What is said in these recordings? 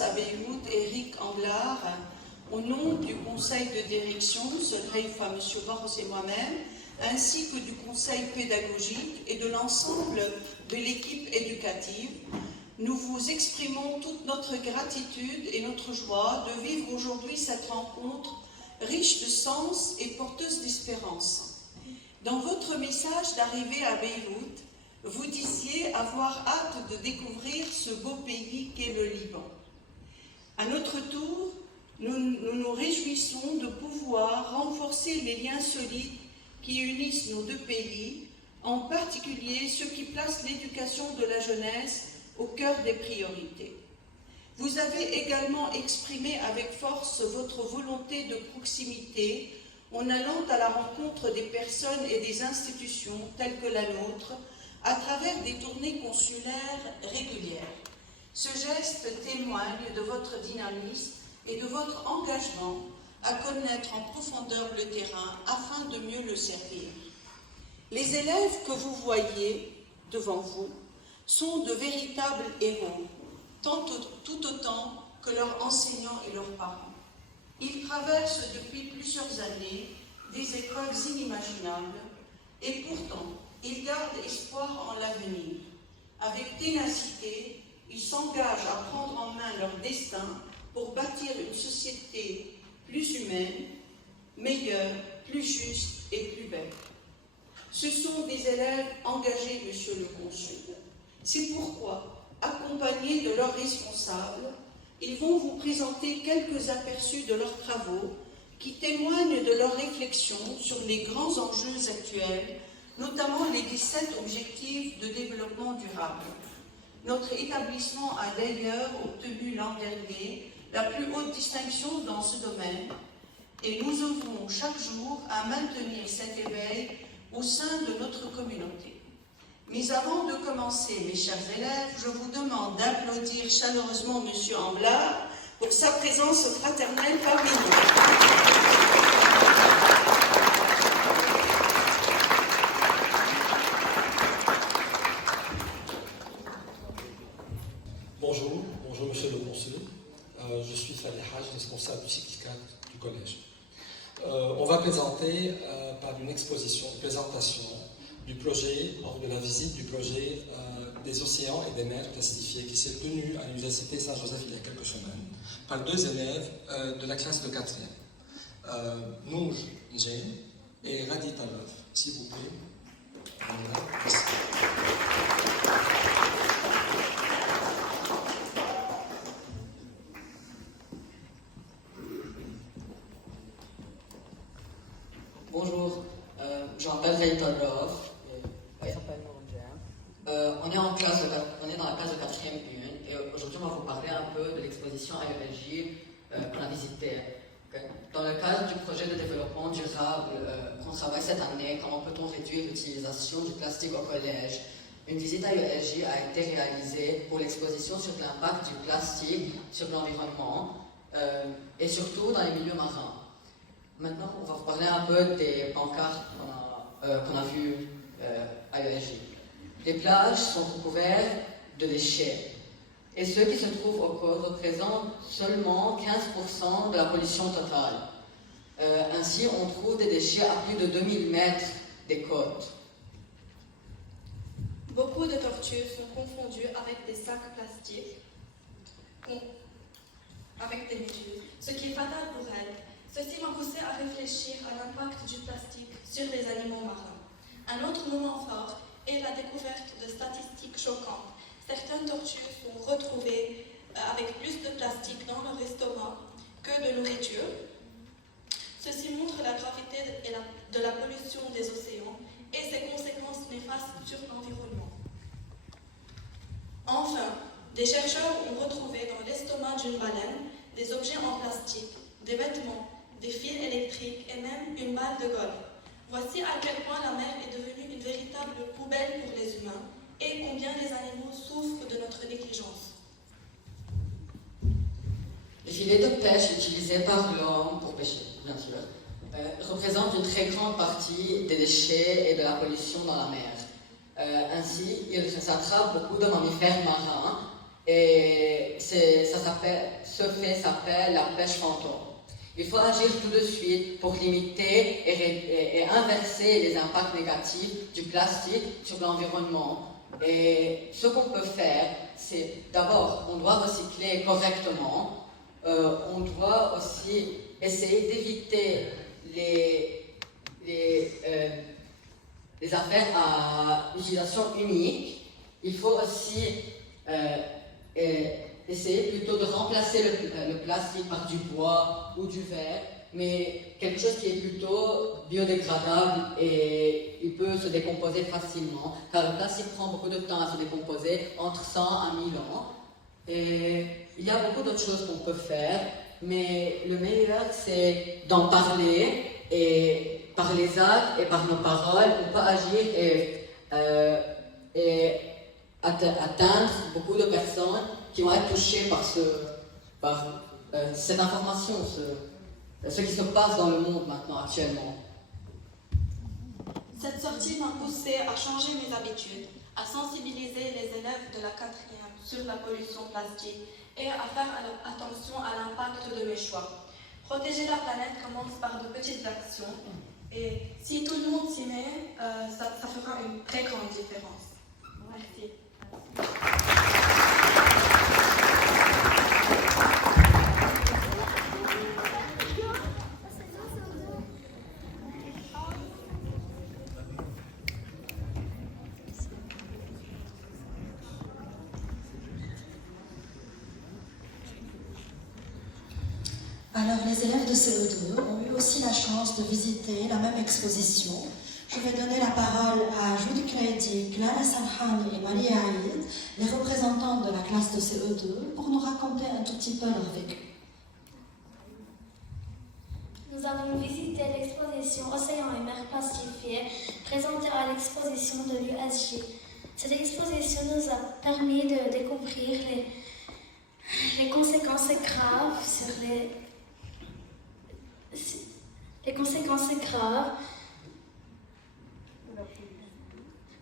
à Beyrouth, Éric Anglard, au nom du conseil de direction, Solreifa, M. Barros et moi-même, ainsi que du conseil pédagogique et de l'ensemble de l'équipe éducative, nous vous exprimons toute notre gratitude et notre joie de vivre aujourd'hui cette rencontre riche de sens et porteuse d'espérance. Dans votre message d'arrivée à Beyrouth, vous disiez avoir hâte de découvrir ce beau pays qu'est le Liban. À notre tour, nous nous réjouissons de pouvoir renforcer les liens solides qui unissent nos deux pays, en particulier ceux qui placent l'éducation de la jeunesse au cœur des priorités. Vous avez également exprimé avec force votre volonté de proximité en allant à la rencontre des personnes et des institutions telles que la nôtre à travers des tournées consulaires régulières. Ce geste témoigne de votre dynamisme et de votre engagement à connaître en profondeur le terrain afin de mieux le servir. Les élèves que vous voyez devant vous sont de véritables héros, tout autant que leurs enseignants et leurs parents. Ils traversent depuis plusieurs années des épreuves inimaginables et pourtant, ils gardent espoir en l'avenir. Avec ténacité, ils s'engagent à prendre en main leur destin pour bâtir une société plus humaine, meilleure, plus juste et plus belle. Ce sont des élèves engagés, Monsieur le Consul. C'est pourquoi, accompagnés de leurs responsables, ils vont vous présenter quelques aperçus de leurs travaux qui témoignent de leurs réflexions sur les grands enjeux actuels, notamment les 17 objectifs de développement durable. Notre établissement a d'ailleurs obtenu l'an dernier la plus haute distinction dans ce domaine et nous œuvrons chaque jour à maintenir cet éveil au sein de notre communauté. Mais avant de commencer, mes chers élèves, je vous demande d'applaudir chaleureusement M. Anglard pour sa présence fraternelle parmi nous. Bonjour Monsieur le Consul. Je suis Salih Haj, responsable du cycle 4 du collège. On va présenter par une présentation du projet, lors de la visite du projet des océans et des mers classifiés qui s'est tenu à l'Université Saint-Joseph il y a quelques semaines par 2 élèves de la classe de 4e. Nour Njen et Radit Talov, s'il vous plaît. Voilà. Merci. Bonjour, je m'appelle Radit Talov. On est dans la classe de 4e 1 et aujourd'hui on va vous parler un peu de l'exposition à l'ERJ qu'on a visitée. Dans le cadre du projet de développement durable qu'on travaille cette année, comment peut-on réduire l'utilisation du plastique au collège, une visite à l'ERJ a été réalisée pour l'exposition sur l'impact du plastique sur l'environnement et surtout dans les milieux marins. Maintenant, on va vous parler un peu des pancartes qu'on a vues à l'ERJ. Les plages sont recouvertes de déchets et ceux qui se trouvent aux côtes représentent seulement 15% de la pollution totale. Ainsi, on trouve des déchets à plus de 2000 mètres des côtes. Bon, Beaucoup de tortues sont confondues avec des sacs plastiques, avec des méduses, ce qui est fatal pour elles. Ceci m'a poussé à réfléchir à l'impact du plastique sur les animaux marins. Un autre moment fort est la découverte de statistiques choquantes. Certaines tortues sont retrouvées avec plus de plastique dans leur estomac que de nourriture. Ceci montre la gravité de la pollution des océans et ses conséquences néfastes sur l'environnement. Enfin, des chercheurs ont retrouvé dans l'estomac d'une baleine des objets en plastique, des vêtements, des fils électriques et même une balle de golf. Voici à quel point la mer est devenue une véritable poubelle pour les humains et combien les animaux souffrent de notre négligence. Les filets de pêche utilisés par l'homme pour pêcher, bien sûr, représentent une très grande partie des déchets et de la pollution dans la mer. Ainsi, ils attrapent beaucoup de mammifères marins et ce fait s'appelle la pêche fantôme. Il faut agir tout de suite pour limiter et inverser les impacts négatifs du plastique sur l'environnement. Et ce qu'on peut faire, c'est d'abord, on doit recycler correctement. On doit aussi essayer d'éviter les affaires à utilisation unique. Il faut aussi essayer plutôt de remplacer le plastique par du bois ou du verre, mais quelque chose qui est plutôt biodégradable et il peut se décomposer facilement, car le plastique prend beaucoup de temps à se décomposer, entre 100 à 1000 ans. Et il y a beaucoup d'autres choses qu'on peut faire, mais le meilleur c'est d'en parler et par les actes et par nos paroles, on peut agir et atteindre beaucoup de personnes qui vont être touchées par cette information, ce qui se passe dans le monde maintenant actuellement. Cette sortie m'a poussée à changer mes habitudes, à sensibiliser les élèves de la 4e sur la pollution plastique et à faire attention à l'impact de mes choix. Protéger la planète commence par de petites actions et si tout le monde s'y met, ça fera une très grande différence. Merci. Alors, les élèves de CE2 ont eu aussi la chance de visiter la même exposition. Je vais donner la parole à Judy Claidi, Clara Salhani et Maria Aïd, les représentantes de la classe de CE2, pour nous raconter un tout petit peu leur vécu. Nous avons visité l'exposition Océans et mers plastifiées présentée à l'exposition de l'USJ. Cette exposition nous a permis de découvrir les conséquences graves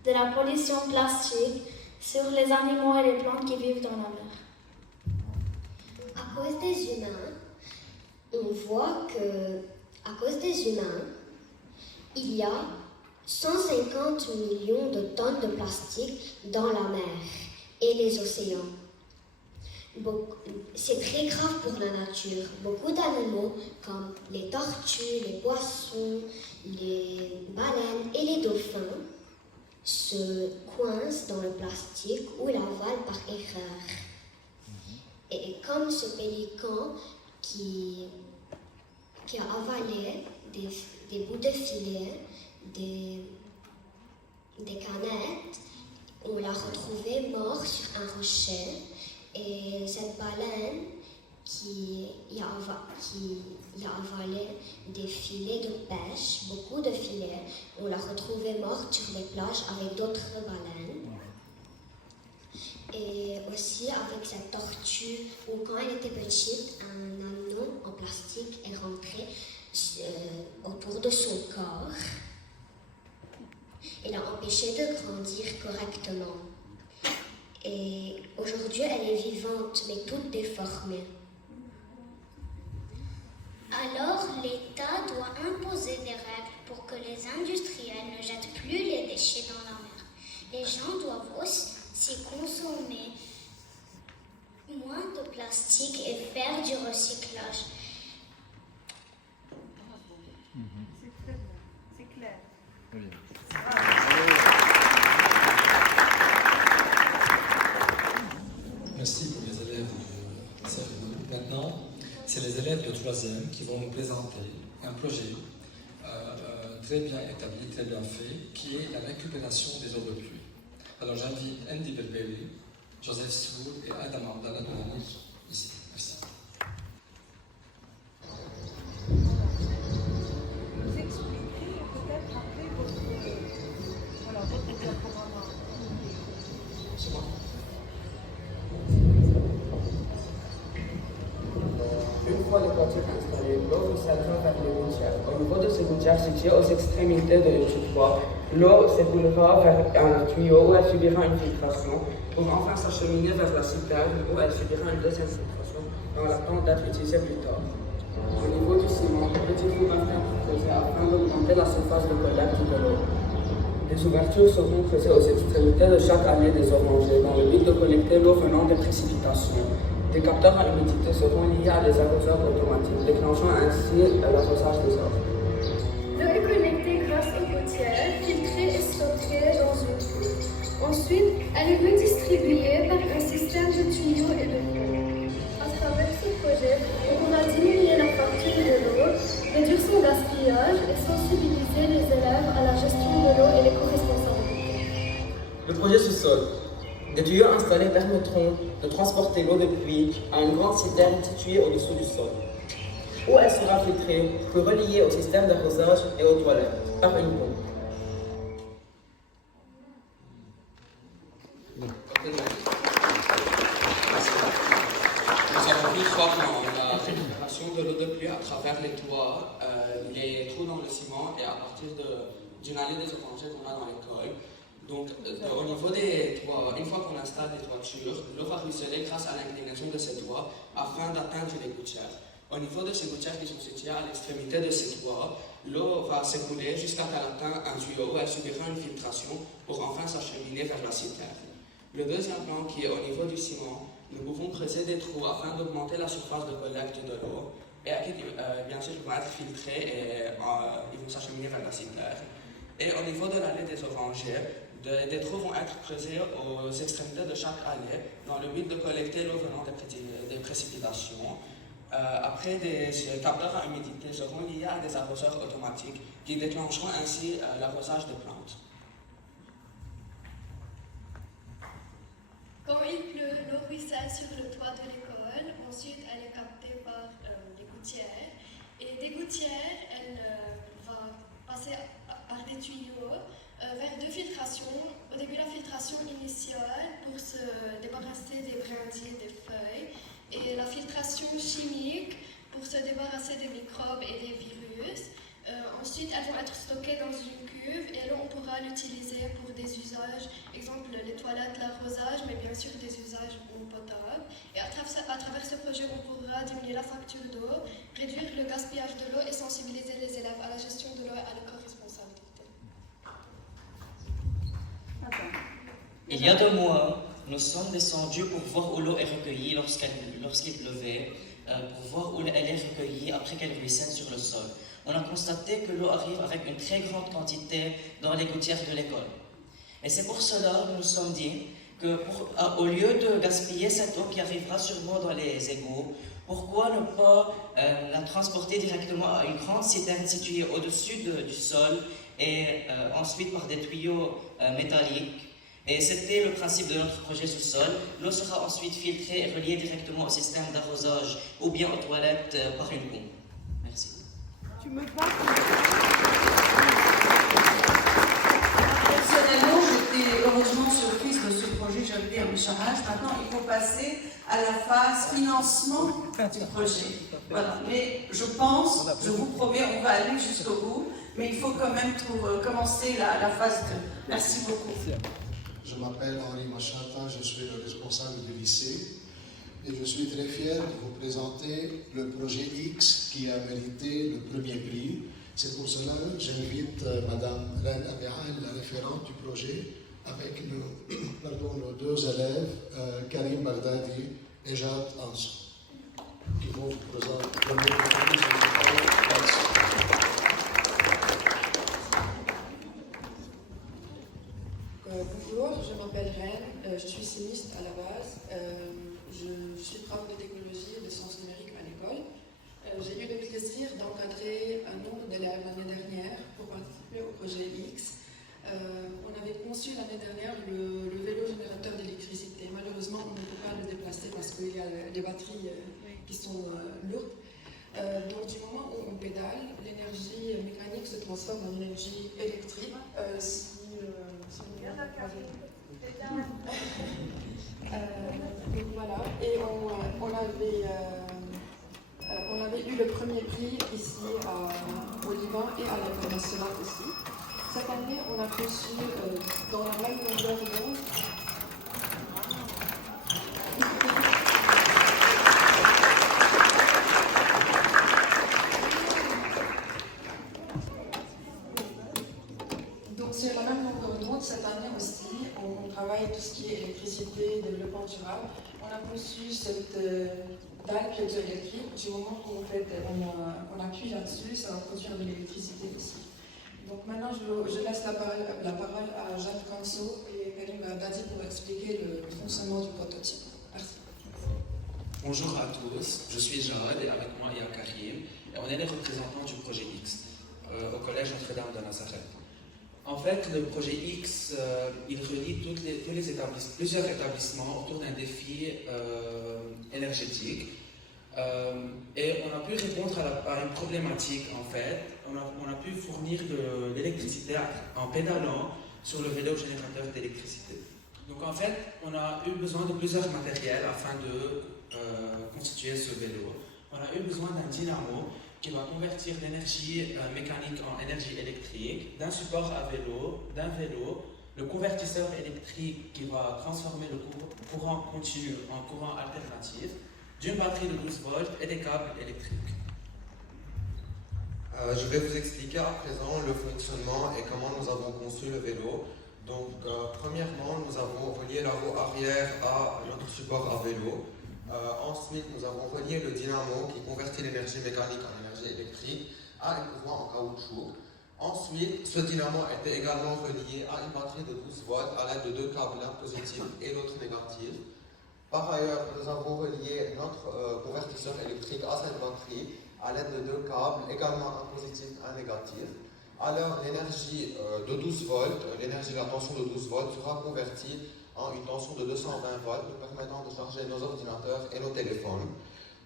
de la pollution plastique sur les animaux et les plantes qui vivent dans la mer. À cause des humains, on voit que, à cause des humains, il y a 150 millions de tonnes de plastique dans la mer et les océans. C'est très grave pour la nature. Beaucoup d'animaux, comme les tortues, les poissons, les baleines et les dauphins, se coincent dans le plastique ou l'avalent par erreur. Et comme ce pélican qui a avalé des bouts de filet, des canettes, on l'a retrouvé mort sur un rocher. Et cette baleine qui a avalé des filets de pêche, beaucoup de filets, on l'a retrouvée morte sur les plages avec d'autres baleines. Et aussi avec cette tortue, où quand elle était petite, un anneau en plastique est rentré autour de son corps et l'a empêché de grandir correctement. Et aujourd'hui, elle est vivante, mais toute déformée. Alors, l'État doit imposer des règles pour que les industriels ne jettent plus les déchets dans la mer. Les gens doivent aussi consommer moins de plastique et faire du recyclage. C'est clair. Merci pour les élèves de CE2. Maintenant, c'est les élèves de 3e qui vont nous présenter un projet très bien établi, très bien fait, qui est la récupération des eaux de pluie. Alors j'invite Andy Belberi, Joseph Sour et Adam Abdallah de venir ici. Merci. Vous expliquez peut-être après votre programme. C'est moi. Une fois le pratique installé, l'eau ruissellera vers les gouttières. Au niveau de ces gouttières situées aux extrémités de l'échauffement, l'eau s'écoulera vers un tuyau où elle subira une filtration pour enfin s'acheminer vers la citerne où elle subira une deuxième filtration dans l'attente d'être utilisée plus tard. Au niveau du ciment, de petits trous vont être creusés afin d'augmenter la surface de collecte de l'eau. Des ouvertures seront creusées aux extrémités de chaque allée des orangers dans le but de collecter l'eau venant des précipitations. Des capteurs à humidité seront liés à des arroseurs automatiques, déclenchant ainsi l'arrosage des arbres. L'eau est collectée grâce aux gouttières, filtrée et stockée dans une cuve. Ensuite, elle est redistribuée par un système de tuyaux et de pompes. À travers ce projet, on pourra diminuer la facture de l'eau, réduire son gaspillage et sensibiliser les élèves à la gestion de l'eau et l'éco-responsabilité. Le projet sous-sol. Des tuyaux installés permettront de transporter l'eau de pluie à une grande citerne située au-dessous du sol, où elle sera filtrée pour relier au système d'arrosage et aux toilettes par une pompe. Nous avons vu fortement la récupération de l'eau de pluie à travers les toits, les trous dans le ciment et à partir d'une allée des orangers qu'on a dans l'école. Donc, au niveau des toits, une fois qu'on installe les toitures, l'eau va ruisseler grâce à l'inclinaison de ces toits afin d'atteindre les gouttières. Au niveau de ces gouttières qui sont situées à l'extrémité de ces toits, l'eau va s'écouler jusqu'à qu'elle atteigne un tuyau où elle subira une filtration pour enfin s'acheminer vers la citerne. Le deuxième plan, qui est au niveau du ciment, nous pouvons creuser des trous afin d'augmenter la surface de collecte de l'eau et qui, bien sûr, vont être filtrés et ils vont s'acheminer vers la citerne. Et au niveau de l'allée des orangers, des trous vont être creusés aux extrémités de chaque allée dans le but de collecter l'eau venant des précipitations. Après, des capteurs à humidité seront liés à des arroseurs automatiques qui déclencheront ainsi l'arrosage des plantes. Quand il pleut, l'eau ruisselle sur le toit de l'école. Ensuite, elle est captée par des gouttières. Et des gouttières, elle va passer par des tuyaux vers deux filtrations. Au début, la filtration initiale pour se débarrasser des brindilles, des feuilles. Et la filtration chimique pour se débarrasser des microbes et des virus. Ensuite, elles vont être stockées dans une cuve et là, on pourra l'utiliser pour des usages, exemple les toilettes, l'arrosage, mais bien sûr des usages potables. Et à travers ce projet, on pourra diminuer la facture d'eau, réduire le gaspillage de l'eau et sensibiliser les élèves à la gestion de l'eau et à l'éco-responsabilité. Il y a 2 mois, nous sommes descendus pour voir où l'eau est recueillie lorsqu'il pleuvait, pour voir où elle est recueillie après qu'elle ruisselle sur le sol. On a constaté que l'eau arrive avec une très grande quantité dans les gouttières de l'école. Et c'est pour cela que nous nous sommes dit qu'au lieu de gaspiller cette eau qui arrivera sûrement dans les égouts, pourquoi ne pas la transporter directement à une grande citerne située au-dessus du sol et ensuite par des tuyaux métalliques. Et c'était le principe de notre projet sous-sol. L'eau sera ensuite filtrée et reliée directement au système d'arrosage ou bien aux toilettes par une pompe. Merci. Personnellement, j'étais heureusement surprise de ce projet, j'avais un charage. Maintenant, il faut passer à la phase financement du projet. Voilà. Mais je pense, je vous promets, on va aller jusqu'au bout, mais il faut quand même commencer la phase 2. Merci beaucoup. Je m'appelle Henri Machata, je suis le responsable du lycée et je suis très fier de vous présenter le projet X qui a mérité le premier prix. C'est pour cela que j'invite Madame Ren Abial, la référente du projet, avec nos deux élèves, Karim Bardadi et Jad Anso, qui vont vous présenter le Bonjour, je m'appelle Reine, je suis chimiste à la base. Je suis prof de technologie et de sciences numériques à l'école. J'ai eu le plaisir d'encadrer un nombre d'élèves l'année dernière pour participer au projet X. On avait conçu l'année dernière le vélo générateur d'électricité. Malheureusement, on ne peut pas le déplacer parce qu'il y a des batteries qui sont lourdes. Donc, du moment où on pédale, l'énergie mécanique se transforme en énergie électrique. Donc voilà, et on avait eu le premier prix ici au Liban et à l'international aussi. Cette année, on a reçu dans la même longueur d'onde. Donc sur la même longueur d'onde, cette année aussi, on travaille tout ce qui est électricité, développement durable. On a conçu cette dalle piézoélectrique. Du moment où on appuie là-dessus, ça va produire de l'électricité aussi. Donc maintenant, je laisse la parole à Jacques Kanso et Karim Bardadi pour expliquer le fonctionnement du prototype. Merci. Bonjour à tous, je suis Jad et avec moi il y a Karim. Et on est les représentants du projet X au collège Notre-Dame de Nazareth. En fait, le projet X, il relie plusieurs établissements autour d'un défi énergétique. Et on a pu répondre à une problématique en fait. On a pu fournir de l'électricité en pédalant sur le vélo générateur d'électricité. Donc en fait, on a eu besoin de plusieurs matériels afin de constituer ce vélo. On a eu besoin d'un dynamo qui va convertir l'énergie mécanique en énergie électrique, d'un support à vélo, d'un vélo, le convertisseur électrique qui va transformer le courant continu en courant alternatif, d'une batterie de 12 volts et des câbles électriques. Je vais vous expliquer à présent le fonctionnement et comment nous avons conçu le vélo. Donc, premièrement, nous avons relié la roue arrière à notre support à vélo. Ensuite, nous avons relié le dynamo qui convertit l'énergie mécanique en énergie électrique à un courant en caoutchouc. Ensuite, ce dynamo était également relié à une batterie de 12 volts à l'aide de deux câbles, l'un positif et l'autre négatif. Par ailleurs, nous avons relié notre convertisseur électrique à cette batterie à l'aide de deux câbles, également un positif et un négatif. Alors, l'énergie de 12 volts, la tension de 12 volts sera convertie en une tension de 220 volts, nous permettant de charger nos ordinateurs et nos téléphones.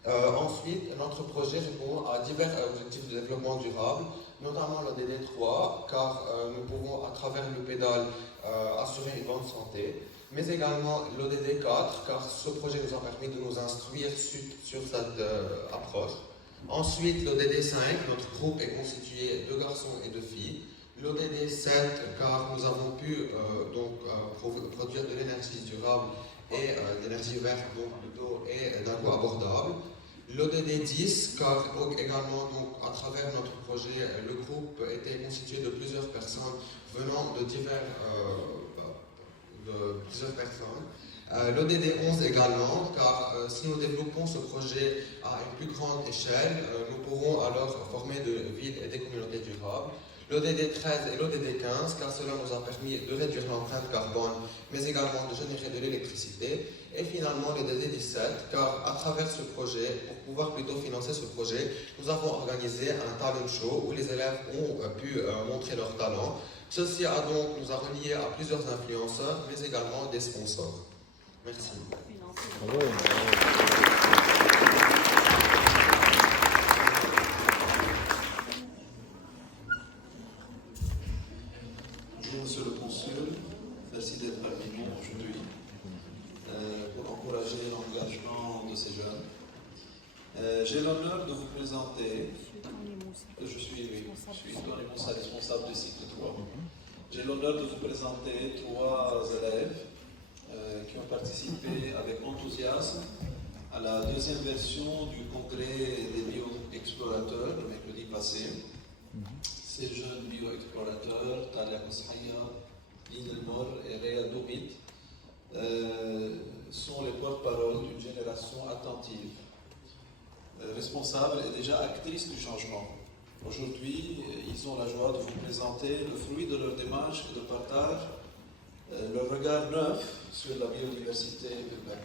Ensuite, notre projet répond à divers objectifs de développement durable, notamment l'ODD 3, car nous pouvons, à travers le pédale, assurer une bonne santé, mais également l'ODD 4, car ce projet nous a permis de nous instruire sur cette approche. Ensuite, l'ODD 5, notre groupe est constitué de garçons et de filles. L'ODD 7, car nous avons pu produire de l'énergie durable et de l'énergie verte, donc plutôt, et d'un coût abordable. L'ODD 10, car également, donc, à travers notre projet, le groupe était constitué de plusieurs personnes venant de plusieurs personnes. L'ODD 11 également, car si nous développons ce projet à une plus grande échelle, nous pourrons alors former de villes et des communautés durables. L'ODD 13 et l'ODD 15, car cela nous a permis de réduire l'empreinte carbone, mais également de générer de l'électricité. Et finalement, l'ODD 17, car à travers ce projet, pour pouvoir plutôt financer ce projet, nous avons organisé un talent show où les élèves ont pu montrer leur talent. Ceci nous a reliés à plusieurs influenceurs, mais également des sponsors. Merci. Bonjour Monsieur le Consul, merci d'être parmi nous aujourd'hui pour encourager l'engagement de ces jeunes. J'ai l'honneur de vous présenter, je suis Tony Moussa, responsable du cycle 3. J'ai l'honneur de vous présenter 3 élèves qui ont participé avec enthousiasme à la deuxième version du congrès des bioexplorateurs le mercredi passé. Ces jeunes bioexplorateurs, Talia Koushaïa, Lina El-Mor et Réa Doumit, sont les porte-parole d'une génération attentive, responsable et déjà actrice du changement. Aujourd'hui, ils ont la joie de vous présenter le fruit de leur démarche et de partage, leur regard neuf sur la biodiversité urbaine.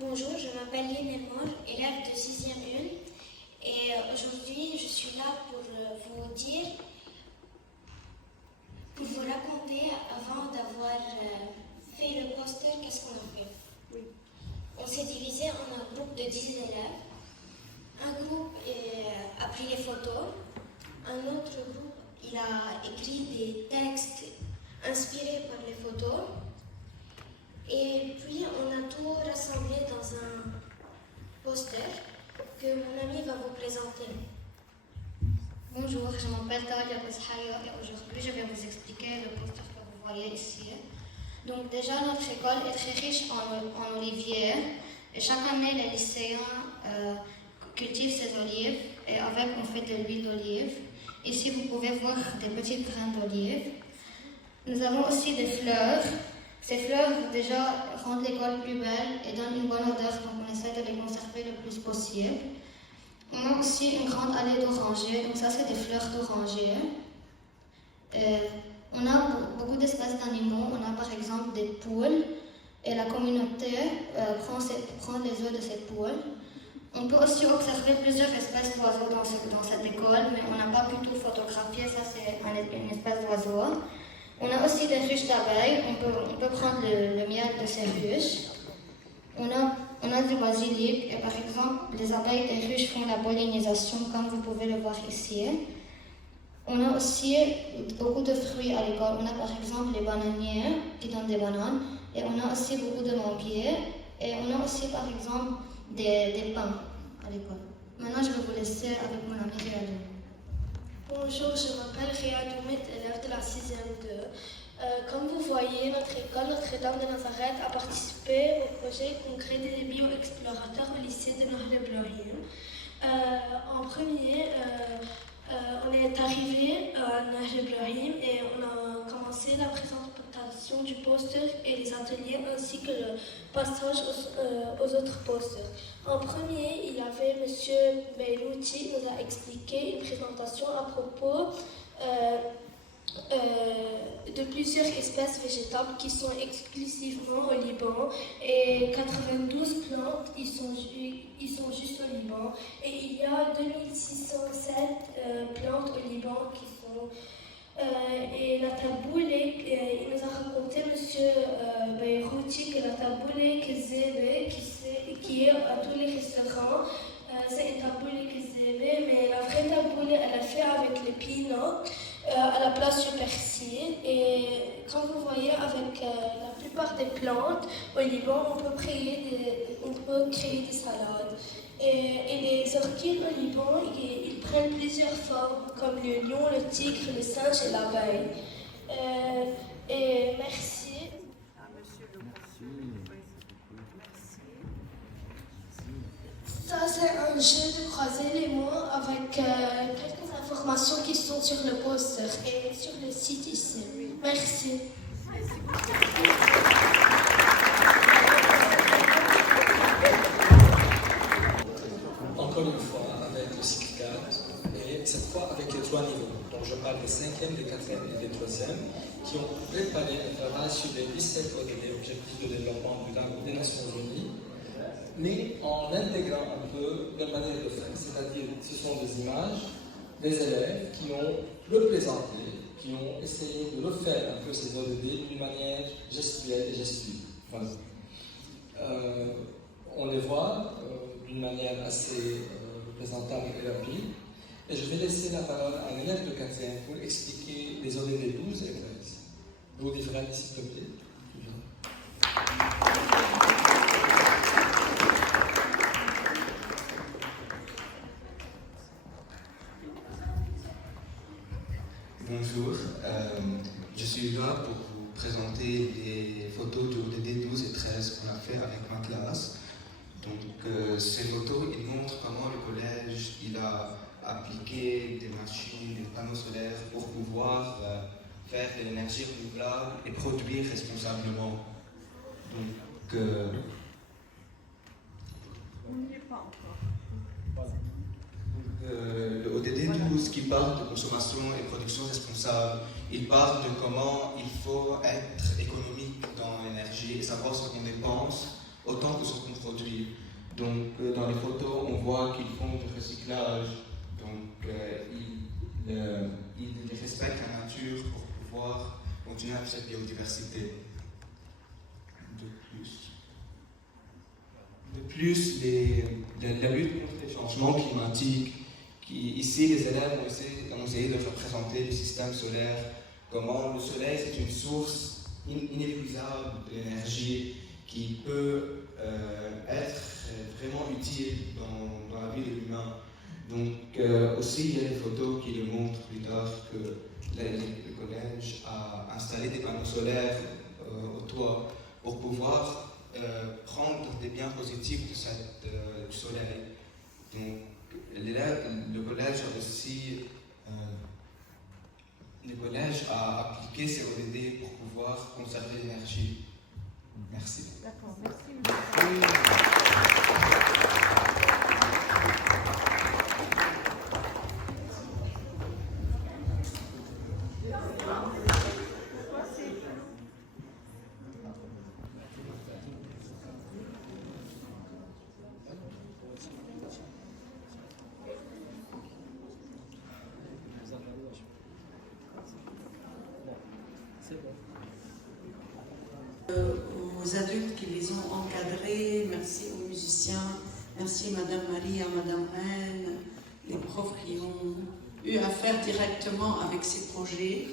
Bonjour, je m'appelle Lina El-Mor, élève de 6e 1, et aujourd'hui je suis là pour vous dire, pour vous raconter avant d'avoir fait le poster, qu'est-ce qu'on a fait. Oui. On s'est divisé en un groupe de 10 élèves. Un groupe a pris les photos, un autre groupe il a écrit des textes inspirés par les photos. Et puis on a tout rassemblé dans un poster que mon ami va vous présenter. Bonjour, je m'appelle Talia Boushaya et aujourd'hui je vais vous expliquer le poster que vous voyez ici. Donc déjà notre école est très riche en oliviers et chaque année les lycéens cultivent ces olives et avec on fait de l'huile d'olive. Ici vous pouvez voir des petits grains d'olive. Nous avons aussi des fleurs. Ces fleurs déjà rendent l'école plus belle et donnent une bonne odeur, donc on essaie de les conserver le plus possible. On a aussi une grande allée d'orangers, donc ça c'est des fleurs d'oranger. On a beaucoup d'espèces d'animaux, on a par exemple des poules et la communauté prend les œufs de ces poules. On peut aussi observer plusieurs espèces d'oiseaux dans cette école, mais on n'a pas pu tout photographier, ça c'est une espèce d'oiseau. On a aussi des ruches d'abeilles, on peut prendre le miel de ces ruches. On a du basilic et par exemple les abeilles des ruches font la pollinisation comme vous pouvez le voir ici. On a aussi beaucoup de fruits à l'école. On a par exemple les bananiers qui donnent des bananes et on a aussi beaucoup de manguiers et on a aussi par exemple des pins à l'école. Maintenant je vais vous laisser avec mon ami Réa. Bonjour, je m'appelle Réa Doumit, élève de la 6e 2. Comme vous voyez, notre école Notre-Dame de Nazareth a participé au projet Congrès des bio-explorateurs au lycée de Nahr El-Ibrahim. En premier, on est arrivé à Nahr El-Ibrahim et on a commencé la présentation du poster et les ateliers ainsi que le passage aux autres posters. En premier, il y avait M. Beirouti qui nous a expliqué une présentation à propos de plusieurs espèces végétables qui sont exclusivement au Liban et 92 plantes ils sont juste au Liban et il y a 2607 plantes au Liban qui sont et la taboule, il nous a raconté M. Beirouti que la taboule qui est à tous les restaurants, c'est une taboule mais la vraie taboule elle est faite avec les pinots à la place du persil et comme vous voyez avec la plupart des plantes au Liban on peut créer des salades et les orchidées au Liban ils prennent plusieurs formes comme le lion, le tigre, le singe et l'abeille et merci. Ça c'est un jeu de croiser les mots avec quelques informations qui sont sur le poster et sur le site ici. Merci. Encore une fois avec le cycle 4 et cette fois avec les 3 niveaux. Donc je parle des 5e, des 4e et des 3e qui ont préparé le travail sur les 17 ODD, objectifs de développement durable des Nations Unies, mais en intégrant un peu leur manière de faire, c'est-à-dire ce sont des images des élèves qui ont représenté, qui ont essayé de refaire un peu ces ODD d'une manière gestuelle et gestuelle. Voilà. On les voit d'une manière assez représentable et rapide, et je vais laisser la parole à un élève de 4e pour expliquer les ODD 12 et 13. Vous livrez, s'il te plaît. Bonjour, je suis là pour vous présenter les photos du ODD 12 et 13 qu'on a fait avec ma classe. Donc ces photos, ils montrent comment le collège il a appliquer des machines, des panneaux solaires pour pouvoir faire de l'énergie renouvelable et produire responsablement. Donc, On n'y est pas encore. le ODD 12 qui parle de consommation et production responsable, il parle de comment il faut être économique dans l'énergie et savoir ce qu'on dépense autant que ce qu'on produit. Donc dans les photos, on voit qu'ils font du recyclage, donc ils respectent la nature pour pouvoir continuer avec cette biodiversité. De plus, la lutte contre les changements climatiques, ici les élèves ont essayé de représenter le système solaire, comment le soleil c'est une source inépuisable d'énergie qui peut être vraiment utile dans la vie de l'humain. Donc aussi il y a des photos qui le montrent plus tard que le collège a installé des panneaux solaires au toit pour pouvoir prendre des biens positifs du soleil. Donc, le collège a appliqué ces ODD pour pouvoir conserver l'énergie. Merci. D'accord, merci. Aux adultes qui les ont encadrés, merci aux musiciens, merci Madame Marie, à Madame Reine, les profs qui ont eu affaire directement avec ces projets.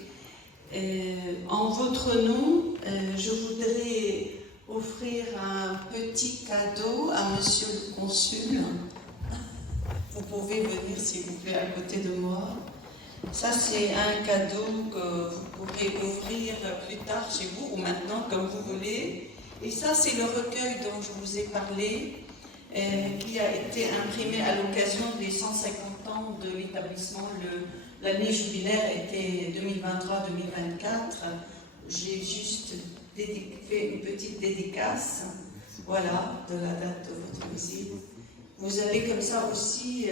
En votre nom, je voudrais offrir un petit cadeau à Monsieur le Consul. Vous pouvez venir s'il vous plaît à côté de moi. Ça, c'est un cadeau que vous pourrez ouvrir plus tard chez vous ou maintenant, comme vous voulez. Et ça, c'est le recueil dont je vous ai parlé, qui a été imprimé à l'occasion des 150 ans de l'établissement. L'année jubilaire était 2023-2024. J'ai juste fait une petite dédicace, voilà, de la date de votre visite. Vous allez comme ça aussi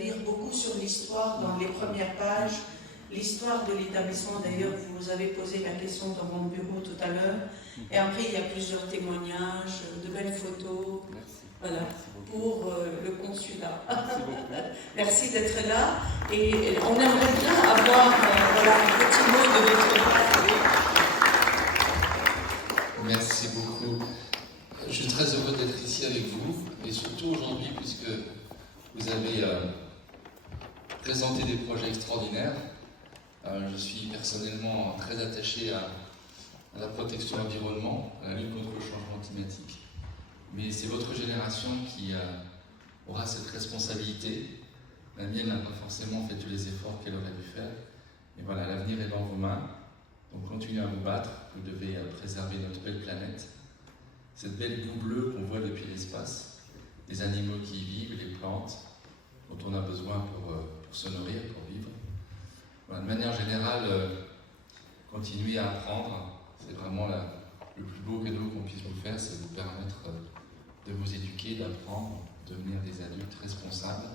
lire beaucoup sur l'histoire dans les premières pages, l'histoire de l'établissement. D'ailleurs, vous avez posé la question dans mon bureau tout à l'heure. Et après, il y a plusieurs témoignages, de belles photos. Voilà, pour le consulat. Merci d'être là. Et on aimerait bien avoir un petit mot de votre part. Merci beaucoup. Je suis très heureux d'être ici avec vous, et surtout aujourd'hui, puisque vous avez présenté des projets extraordinaires. Je suis personnellement très attaché à la protection de l'environnement, à la lutte contre le changement climatique. Mais c'est votre génération qui aura cette responsabilité. La mienne n'a pas forcément fait tous les efforts qu'elle aurait dû faire. Et voilà, l'avenir est dans vos mains. Donc continuez à vous battre, vous devez préserver notre belle planète. Cette belle boue bleue qu'on voit depuis l'espace, les animaux qui y vivent, les plantes, dont on a besoin pour se nourrir, pour vivre. Voilà, de manière générale, continuez à apprendre. C'est vraiment le plus beau cadeau qu'on puisse vous faire, c'est vous permettre de vous éduquer, d'apprendre, de devenir des adultes responsables,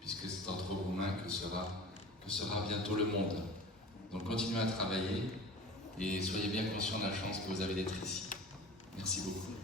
puisque c'est entre vos mains que sera bientôt le monde. Donc continuez à travailler et soyez bien conscients de la chance que vous avez d'être ici. Merci beaucoup.